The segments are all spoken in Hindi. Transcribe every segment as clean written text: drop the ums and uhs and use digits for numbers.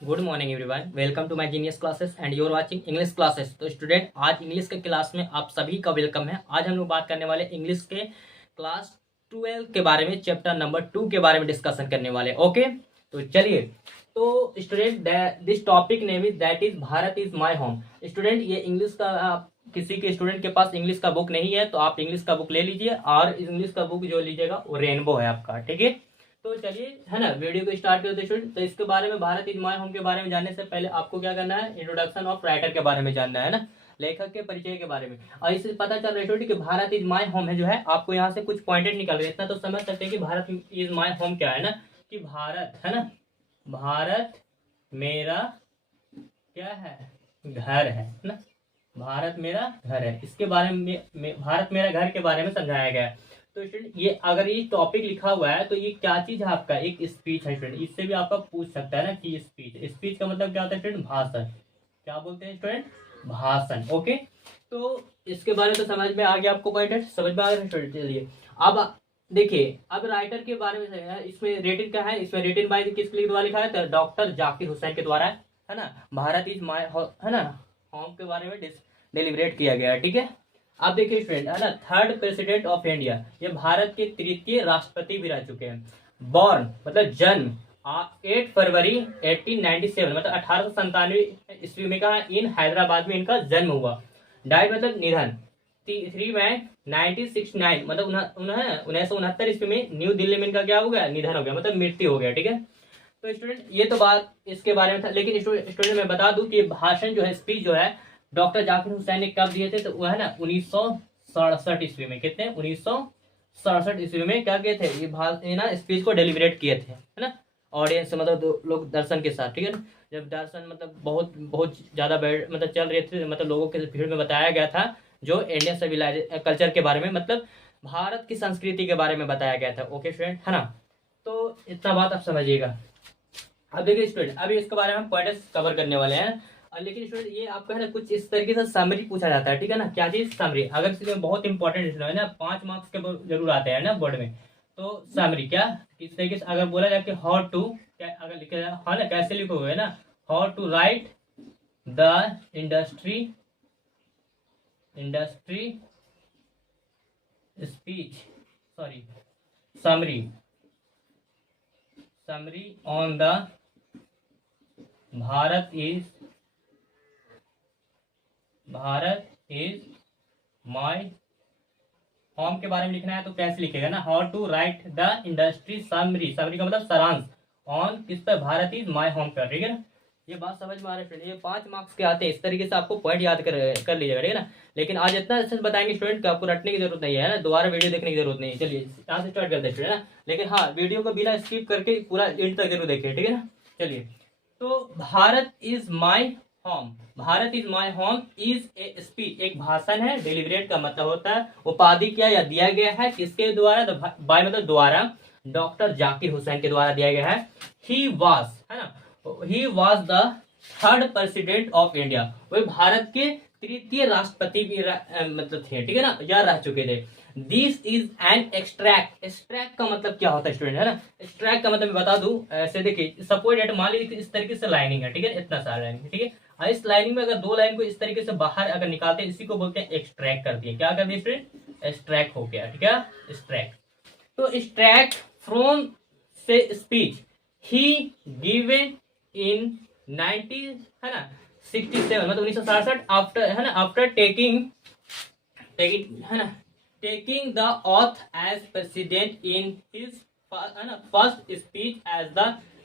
Good morning everyone, welcome to my genius classes and you are watching English classes. तो स्टूडेंट, आज इंग्लिश के क्लास में आप सभी का वेलकम है। आज हम लोग बात करने वाले इंग्लिश के क्लास 12 के बारे में, चैप्टर नंबर 2 के बारे में डिस्कशन करने वाले। ओके, तो चलिए। तो student, this topic name is that is Bharat is my home. Student, ये इंग्लिश का आप किसी के स्टूडेंट के पास इंग्लिश का बुक नहीं है तो आप इंग्लिश का बुक ले लीजिए, और इंग्लिश का बुक जो लीजिएगा वो रेनबो है आपका, ठीक है। तो चलिए, है ना, वीडियो को स्टार्ट करते हैं स्टूडेंट। तो इसके बारे में, भारत इज माय होम के बारे में जानने से पहले आपको क्या करना है, इंट्रोडक्शन ऑफ राइटर के बारे में जानना है ना, लेखक के परिचय के बारे में। और इससे पता चल रहा है स्टूडेंट कि भारत इज माय होम है जो है, आपको यहाँ से कुछ पॉइंटेड निकल रहे हैं। इतना तो समझ सकते हैं कि भारत इज माय होम क्या है ना, कि भारत, है ना, भारत मेरा क्या है, घर है ना, भारत मेरा घर है। इसके बारे में भारत मेरा घर के बारे में समझाया गया है। तो स्टूडेंट, ये अगर ये टॉपिक लिखा हुआ है तो ये क्या चीज है आपका, एक स्पीच है स्टूडेंट। इससे भी आपका पूछ सकता है ना कि स्पीच, स्पीच का मतलब क्या होता है स्टूडेंट, भाषण। क्या बोलते हैं स्टूडेंट, भाषण। ओके, तो इसके बारे में तो समझ में आ गया आपको, पॉइंट समझ में आ गया स्टूडेंट। चलिए अब देखिए, अब राइटर के बारे में है, इसमें रेटेड क्या है, इसमें रेटेड बाय किसके द्वारा लिखा है, तो डॉक्टर जाकिर हुसैन के द्वारा है ना। भारत इज माय, है ना, होम के बारे में डिलीवरेट किया गया है, ठीक है। आप देखिए स्टूडेंट, है ना, थर्ड प्रेसिडेंट ऑफ इंडिया, ये भारत के तृतीय राष्ट्रपति भी रह चुके हैं। बॉर्न मतलब जन्म 8 फरवरी 1897, मतलब 1897 ईस्वी में कहा, इन हैदराबाद में इनका जन्म हुआ। डाइड मतलब निधन 3 मई 1969, मतलब 1969 ईस्वी में न्यू दिल्ली में इनका क्या हो गया, निधन हो गया, मतलब मृत्यु हो गया, ठीक है। तो स्टूडेंट, ये तो बात इसके बारे में था। लेकिन स्टूडेंट मैं बता दूं कि भाषण जो है, स्पीच जो है, डॉक्टर जाकिर हुसैन ने कब दिए थे, तो वह है ना 1967 ईस्वी में। कितने, 1967 ईस्वी में क्या किए थे, ये ना स्पीच को डिलीवरेट किए थे, है ना, ऑडियंस मतलब लोग दर्शन के साथ, ठीक है ना। जब दर्शन मतलब बहुत बहुत ज्यादा मतलब चल रहे थे, मतलब लोगों के भीड़ में बताया गया था जो इंडियन सिविलाइजेशन कल्चर के बारे में, मतलब भारत की संस्कृति के बारे में बताया गया था। ओके स्टूडेंट, है ना। तो इतना बात आप समझिएगा। अब देखिए स्टूडेंट, अभी इसके बारे में हम पॉइंट्स कवर करने वाले हैं। लेकिन स्टूडेंट, ये आपको है ना कुछ इस तरीके से समरी पूछा जाता है, ठीक है ना। क्या चीज, समरी। अगर इसमें बहुत इंपॉर्टेंट है ना, 5 मार्क्स के जरूर आते हैं ना बोर्ड में। तो समरी क्या, किस तरीके से अगर बोला जाए कि हाउ टू, क्या अगर लिखा जाए, हाँ ना, कैसे लिखोगे ना, how to write the industry speech, sorry, summary on the Bharat is my home के बारे में लिखना है तो कैसे लिखेगा ना, how to write the industry summary का मतलब सारांश, ऑन किस पर, भारत इज माय होम पर, ठीक है ना। ये बात समझ में आ रही है। ये 5 मार्क्स के आते हैं, इस तरीके से आपको पॉइंट याद कर लीजिएगा, ठीक है ना। लेकिन आज इतना अच्छे से बताएंगे स्टूडेंट कि आपको रटने की जरूरत नहीं है ना, दोबारा वीडियो देखने की जरूरत नहीं है। चलिए यहाँ से स्टार्ट करते हैं स्टूडेंट, ना। लेकिन हाँ, वीडियो को बिना स्किप करके पूरा एंड तक जरूर देखिए, ठीक है ना। चलिए, तो Bharat is my home, Bharat is my home is a speech, एक भाषण है। डिलीवरेट का मतलब होता है उपाधि क्या या दिया गया है, किसके द्वारा, तो बाय मतलब द्वारा, डॉक्टर जाकिर हुसैन के द्वारा दिया गया है। ही वाज, है ना, he was the third president of India, वही भारत के तृतीय राष्ट्रपति भी मतलब थे, ठीक है ना, या रह चुके थे। This is an extract, extract का मतलब क्या होता है स्टूडेंट, है ना। एक्सट्रैक्ट का मतलब मैं बता दूं, ऐसे देखिए, सपोज डेट मान लीजिए इस तरीके से लाइनिंग है, ठीक है, इतना सारा लाइनिंग, ठीक है। और इस लाइनिंग में अगर 2 लाइन को इस तरीके से बाहर अगर निकालते हैं, इसी को बोलते हैं एक्सट्रैक्ट कर दिए। क्या कर दिए स्टूडेंट, एक्सट्रैक्ट हो गया, ठीक है, एक्सट्रैक्ट। तो एक्सट्रैक्ट फ्रॉम से स्पीच ही गिवन इन 90, है ना, 67 मतलब 1967, आफ्टर, है ना, आफ्टर टेकिंग, है ना, taking the oath as president in his, है ना, first speech as the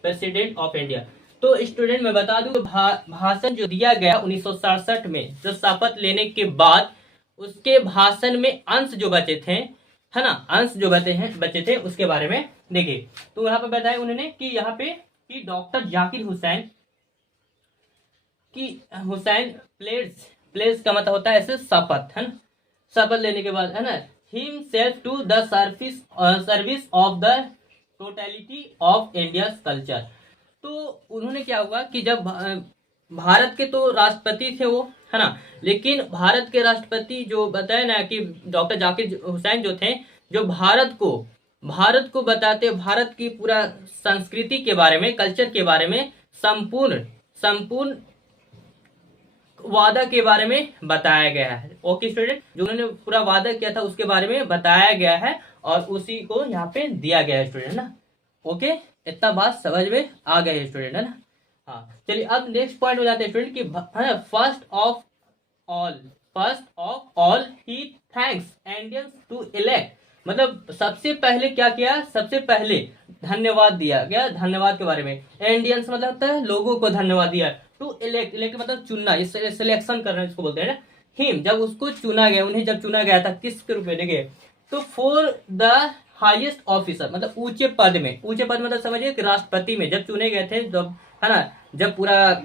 president of India. तो स्टूडेंट मैं बता दूं, भाषण जो दिया गया 1967 में, जो शपथ लेने के बाद, उसके भाषण में अंश जो बचे थे, है ना, अंश जो बचे थे उसके बारे में देखिए। तो यहाँ पे बताया उन्होंने कि यहाँ पे कि डॉक्टर जाकिर हुसैन की, हुसैन प्लेस का मतलब होता है ऐसे शपथ, है ना, शपथ लेने के बाद, है ना, himself to the service of the totality of India culture. तो उन्होंने क्या हुआ कि जब भारत के तो राष्ट्रपति थे वो, है ना, लेकिन भारत के राष्ट्रपति जो बताए ना कि डॉक्टर जाकिर हुसैन जो थे, जो भारत को बताते, भारत की पूरा संस्कृति के बारे में, कल्चर के बारे में संपूर्ण संपूर्ण वादा के बारे में बताया गया है। ओके स्टूडेंट, जो उन्होंने पूरा वादा किया था उसके बारे में बताया गया है और उसी को यहाँ पे दिया गया है स्टूडेंट ना। ओके, इतना बात समझ में आ गया है स्टूडेंट, है ना। हाँ चलिए अब नेक्स्ट पॉइंट हो जाते हैं स्टूडेंट कि first of all he thanks Indians to elect, मतलब सबसे पहले क्या किया, सबसे पहले धन्यवाद दिया गया। धन्यवाद के बारे में इंडियंस मतलब होता है लोगों को धन्यवाद दिया। टू इलेक्ट, इलेक्ट मतलब चुनना, इस सिलेक्शन करना इसको बोलते हैं ना। हिम जब उसको चुना गया, उन्हें जब चुना गया था किसके रूप में, देखिए तो फॉर द हाईएस्ट ऑफिसर, मतलब ऊंचे पद में, ऊंचे पद मतलब समझिए कि राष्ट्रपति में जब चुने गए थे, जब है ना, जब पूरा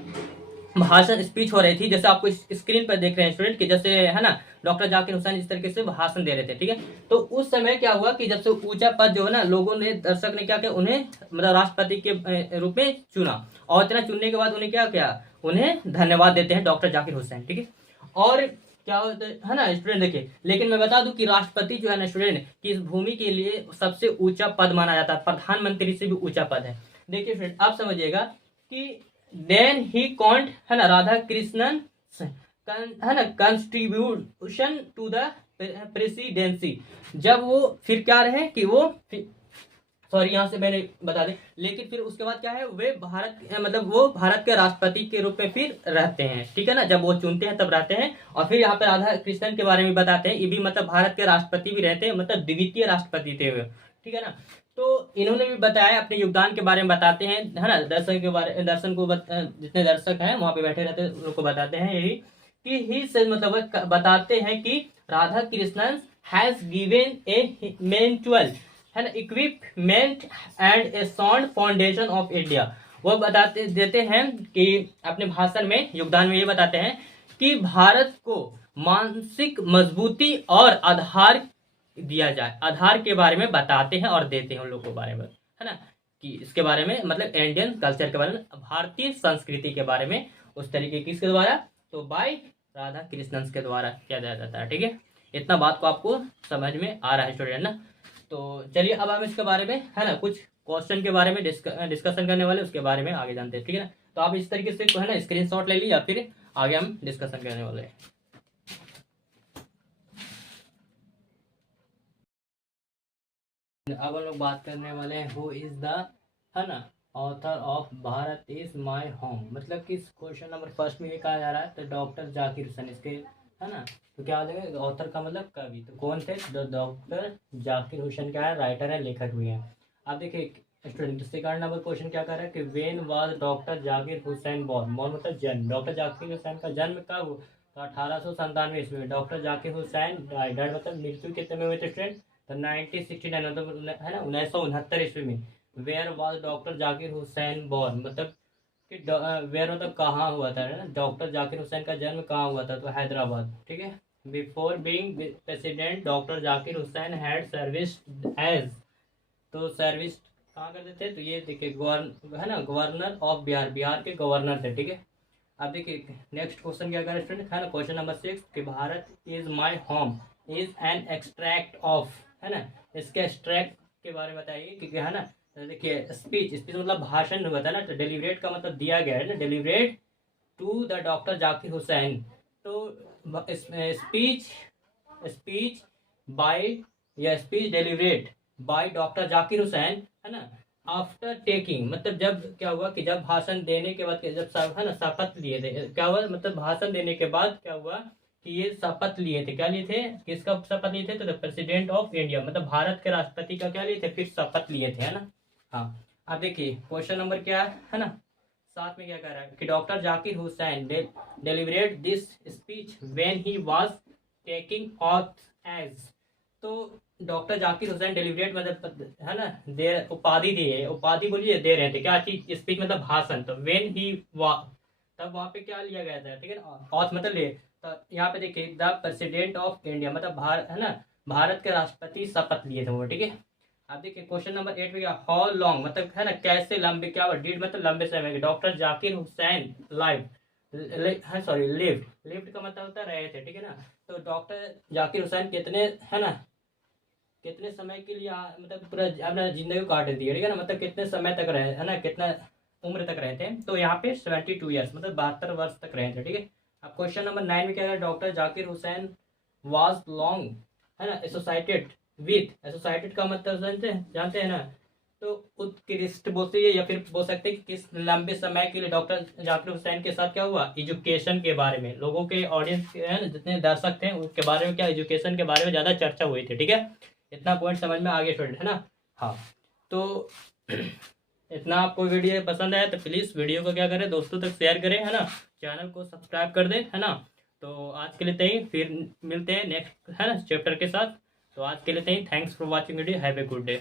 भाषण स्पीच हो रही थी, जैसे आपको स्क्रीन पर देख रहे हैं स्टूडेंट कि जैसे है ना डॉक्टर जाकिर हुसैन इस तरीके से भाषण दे रहे थे, ठीक है। तो उस समय क्या हुआ कि जब से ऊंचा पद जो है ना, लोगों ने, दर्शक ने क्या किया, उन्हें मतलब राष्ट्रपति के रूप में चुना और इतना चुनने के बाद उन्हें क्या किया, उन्हें धन्यवाद देते हैं डॉक्टर जाकिर हुसैन, ठीक है। और क्या होता है ना स्टूडेंट, देखिए लेकिन मैं बता दूं कि राष्ट्रपति जो है ना स्टूडेंट कि इस भूमि के लिए सबसे ऊंचा पद माना जाता है, प्रधानमंत्री से भी ऊंचा पद है। देखिए फ्रेंड आप समझिएगा कि देन ही कॉन्ट है ना राधा कृष्णन है ना कंट्रीब्यूशन टू द प्रेसिडेंसी, जब वो फिर क्या रहे कि वो सॉरी यहाँ से मैंने बता दें, लेकिन फिर उसके बाद क्या है, वे भारत मतलब वो भारत के राष्ट्रपति के रूप में फिर रहते हैं, ठीक है ना, जब वो चुनते हैं तब रहते हैं। और फिर यहाँ पे राधा कृष्णन के बारे में बताते हैं, ये भी मतलब भारत के राष्ट्रपति भी रहते हैं, मतलब द्वितीय राष्ट्रपति थे वे, ठीक है ना। तो इन्होंने भी बताया, अपने योगदान के बारे में बताते हैं, है ना, दर्शन के बारे, दर्शन को जितने दर्शक हैं वहां पे बैठे रहते हैं उनको बताते हैं यही कि ही से मतलब बताते हैं कि राधा कृष्णन हैज गिवन ए मेंटुअल है ना equipment and A sound foundation of India. वो बताते देते हैं कि अपने भाषण में, योगदान में ये बताते हैं कि भारत को मानसिक मजबूती और आधार दिया जाए, आधार के बारे में बताते हैं और देते हैं उन लोगों के बारे में, है ना, कि इसके बारे में मतलब इंडियन कल्चर के बारे में, भारतीय संस्कृति के बारे में उस तरीके किसके द्वारा, तो बाय राधा कृष्णन के द्वारा किया जाता है, ठीक है। इतना बात को आपको समझ में आ रहा है स्टूडेंट ना। तो चलिए अब हम इसके बारे में है ना कुछ क्वेश्चन के बारे में डिस्कशन करने वाले, उसके बारे में आगे जानते हैं, ठीक है ना। तो आप इस तरीके से है ना स्क्रीनशॉट ले लीजिए या फिर आगे हम डिस्कशन करने वाले हैं। अब हम लोग बात करने वाले हैं हु इज द है ना author of Bharat is my home, मतलब कि क्वेश्चन नंबर फर्स्ट में ये कहा जा रहा है तो डॉक्टर जाकिर हुसैन इसके है ना, तो क्या हो जाएगा, ऑथर का मतलब कवि, तो कौन थे, डॉक्टर जाकिर हुसैन क्या है, राइटर है, लेखक भी है। अब देखिए स्टूडेंट सेकंड नंबर क्वेश्चन क्या कर रहा है कि when was doctor Zakir Hussain born, born मतलब जन्म, डॉक्टर जाकिर हुसैन का जन्म कब, तो 1897 ईस्वी में डॉक्टर जाकिर हुसैन डाइड, मतलब मृत्यु कितने में हुए थे स्टूडेंट, तो 1969 मतलब है ना 1969 ईस्वी में। Where was doctor Zakir Hussain born, मतलब कि वेयर मतलब कहाँ हुआ था, है ना, डॉक्टर जाकिर हुसैन का जन्म कहाँ हुआ था, तो हैदराबाद, ठीक है। Before being president doctor Zakir Hussain had service as, तो सर्विस कहाँ करते थे, तो ये देखिए है ना गवर्नर ऑफ बिहार, बिहार के गवर्नर थे, ठीक है। अब देखिए नेक्स्ट क्वेश्चन क्या करें स्टूडेंट, है ना क्वेश्चन नंबर 6 कि Bharat is my home is an extract of, है ना, इसके एक्सट्रैक्ट के बारे में बताइए क्योंकि है ना, तो देखिए स्पीच, स्पीच मतलब भाषण हुआ था ना, तो डेलीवरेट का मतलब दिया गया है ना, delivered to the doctor Zakir Hussain, तो स्पीच, स्पीच बाय या speech delivered by doctor Zakir Hussain, है ना, आफ्टर टेकिंग, मतलब जब क्या हुआ कि जब भाषण देने के बाद, जब है ना शपथ लिए थे, क्या हुआ मतलब भाषण देने के बाद क्या हुआ कि ये शपथ लिए थे, क्या लिए थे, किसका शपथ लिए थे, तो प्रेसिडेंट ऑफ इंडिया, मतलब भारत के राष्ट्रपति का क्या लिए थे, फिर शपथ लिए थे, है ना। हाँ अब देखिए क्वेश्चन नंबर क्या है ना, साथ में क्या कह रहा है कि doctor Zakir Hussain delivered this speech when he was taking oath as, तो डॉक्टर जाकिर हुसैन डेलीवरेट मतलब है ना दे, उपाधि दी है, उपाधि बोलिए दे रहे थे, क्या चीज, स्पीच मतलब भाषण, तो व्हेन ही वा, तब वहां पे क्या लिया गया था, ठीक है ना, ऑथ मतलब ले, तो यहाँ पे देखिए द प्रेसिडेंट ऑफ इंडिया, मतलब भारत है ना, भारत के राष्ट्रपति शपथ लिए थे वो, ठीक है। अब देखिए क्वेश्चन नंबर 8 में क्या, हाउ लॉन्ग मतलब है ना कैसे लंबे, क्या डीड मतलब लंबे समय के, डॉक्टर जाकिर हुसैन लाइव है सॉरी लिव्ड, लिव्ड का मतलब होता है रहे थे, ठीक है ना। तो डॉक्टर जाकिर हुसैन कितने है ना, कितने समय के लिए मतलब पूरा अपना जिंदगी काट दिया, ठीक है ना, मतलब कितने समय तक रहे, है ना, कितना, उम्र तक रहे थे, तो यहाँ पे 72 ईयर्स मतलब 72 वर्ष तक रहे थे। ठीक है। अब क्वेश्चन नंबर 9 में क्या है, doctor Zakir Hussain was long, है ना, एसोसिएटेड विथ, एसोसिएटेड का मतलब जानते हैं ना, तो उत्कृष्ट बोलते हैं, या फिर बोल सकते हैं कि किस लंबे समय के लिए डॉक्टर जाकिर हुसैन के साथ क्या हुआ, एजुकेशन के बारे में, लोगों के ऑडियंस है ना, जितने दर्शक थे उसके बारे में क्या, एजुकेशन के बारे में ज़्यादा चर्चा हुई थी। ठीक है, इतना पॉइंट समझ में आ गया स्टूडेंट, है ना। हाँ, तो इतना आपको वीडियो पसंद आया तो प्लीज़ वीडियो को क्या करें, दोस्तों तक शेयर करें, है ना, चैनल को सब्सक्राइब कर दें, है ना। तो आज के लिए तय, फिर मिलते हैं नेक्स्ट, है ना, चैप्टर के साथ। तो आज के लिए तय, thanks for watching video, have a good day.